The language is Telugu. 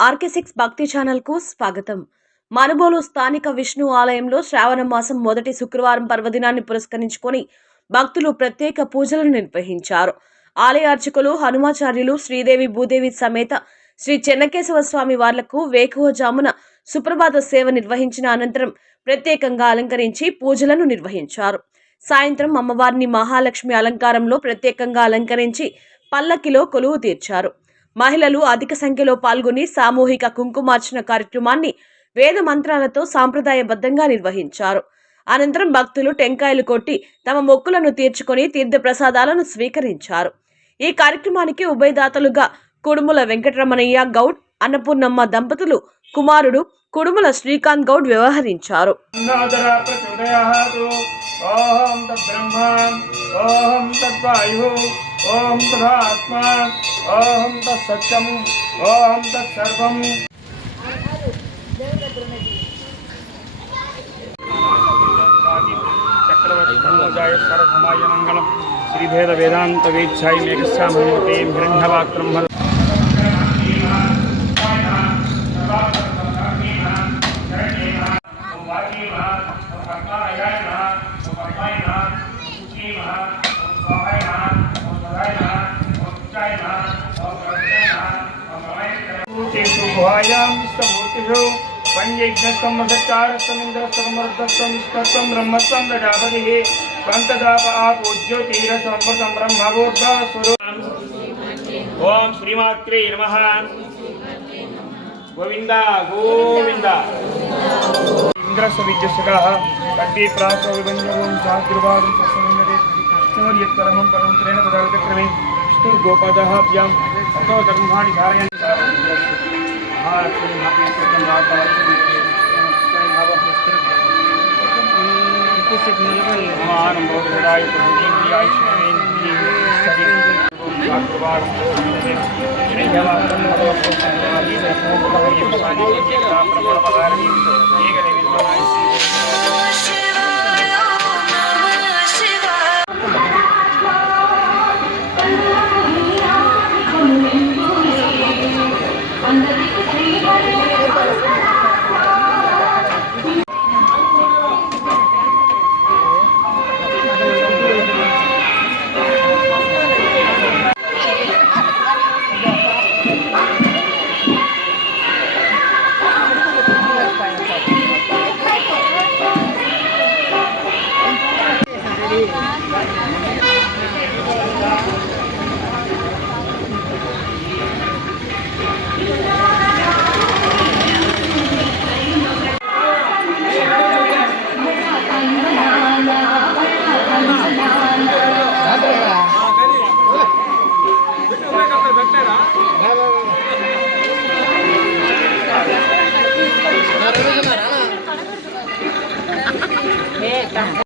ఆర్కే6 భక్తి ఛానల్కు స్వాగతం. మనుబోలు స్థానిక విష్ణు ఆలయంలో శ్రావణ మాసం మొదటి శుక్రవారం పర్వదినాన్ని పురస్కరించుకొని భక్తులు ప్రత్యేక పూజలు నిర్వహించారు. ఆలయ అర్చకులు హనుమాచార్యులు శ్రీదేవి భూదేవి సమేత శ్రీ చెన్నకేశవ స్వామి వార్లకు వేకువజామున సుప్రభాత సేవ నిర్వహించిన అనంతరం ప్రత్యేకంగా అలంకరించి పూజలను నిర్వహించారు. సాయంత్రం అమ్మవారిని మహాలక్ష్మి అలంకారంలో ప్రత్యేకంగా అలంకరించి పల్లకిలో కొలువు తీర్చారు. మహిళలు అధిక సంఖ్యలో పాల్గొని సామూహిక కుంకుమార్చన కార్యక్రమాన్ని వేద మంత్రాలతో సాంప్రదాయబద్ధంగా నిర్వహించారు. అనంతరం భక్తులు టెంకాయలు కొట్టి తమ మొక్కులను తీర్చుకొని తీర్థ ప్రసాదాలను స్వీకరించారు. ఈ కార్యక్రమానికి ఉభయదాతలుగా కుడుముల వెంకటరమణయ్య గౌడ్, అన్నపూర్ణమ్మ దంపతులు కుమారుడు కుడుముల శ్రీకాంత్ గౌడ్ వ్యవహరించారు. ఓం తదాత్మ ఓం తత్సత్యం ఓం తత్సర్వం. చక్రవర్తి సర్వమాయ మంగళం శ్రీభేద వేదాంత వేచ్ఛాయి మేఘశ్యామూర్తి హిరణ్యవాక్ బ్రహ్మ पंचयज्ञस्तमसचारस्तमिन्द्रस्तमर्धस्तमिष्टस्तं ब्रह्मस्तं प्रजापतिः पंचदाप आपूज्योतिरसमृतं ब्रह्मबोधस्वरूपम्. ओम श्रीमात्रे नमः. गोविंदा गोविंदा. इंद्रस्विद्यसकाः कट्टे प्रासो विभञ्जों चातुर्वादं सत्समिन्द्रे स्तोर्यत्परमं परमत्रेण पदार्थक्रमे स्तुर्गोपादाभ्यां अतो धर्माणि धारयन्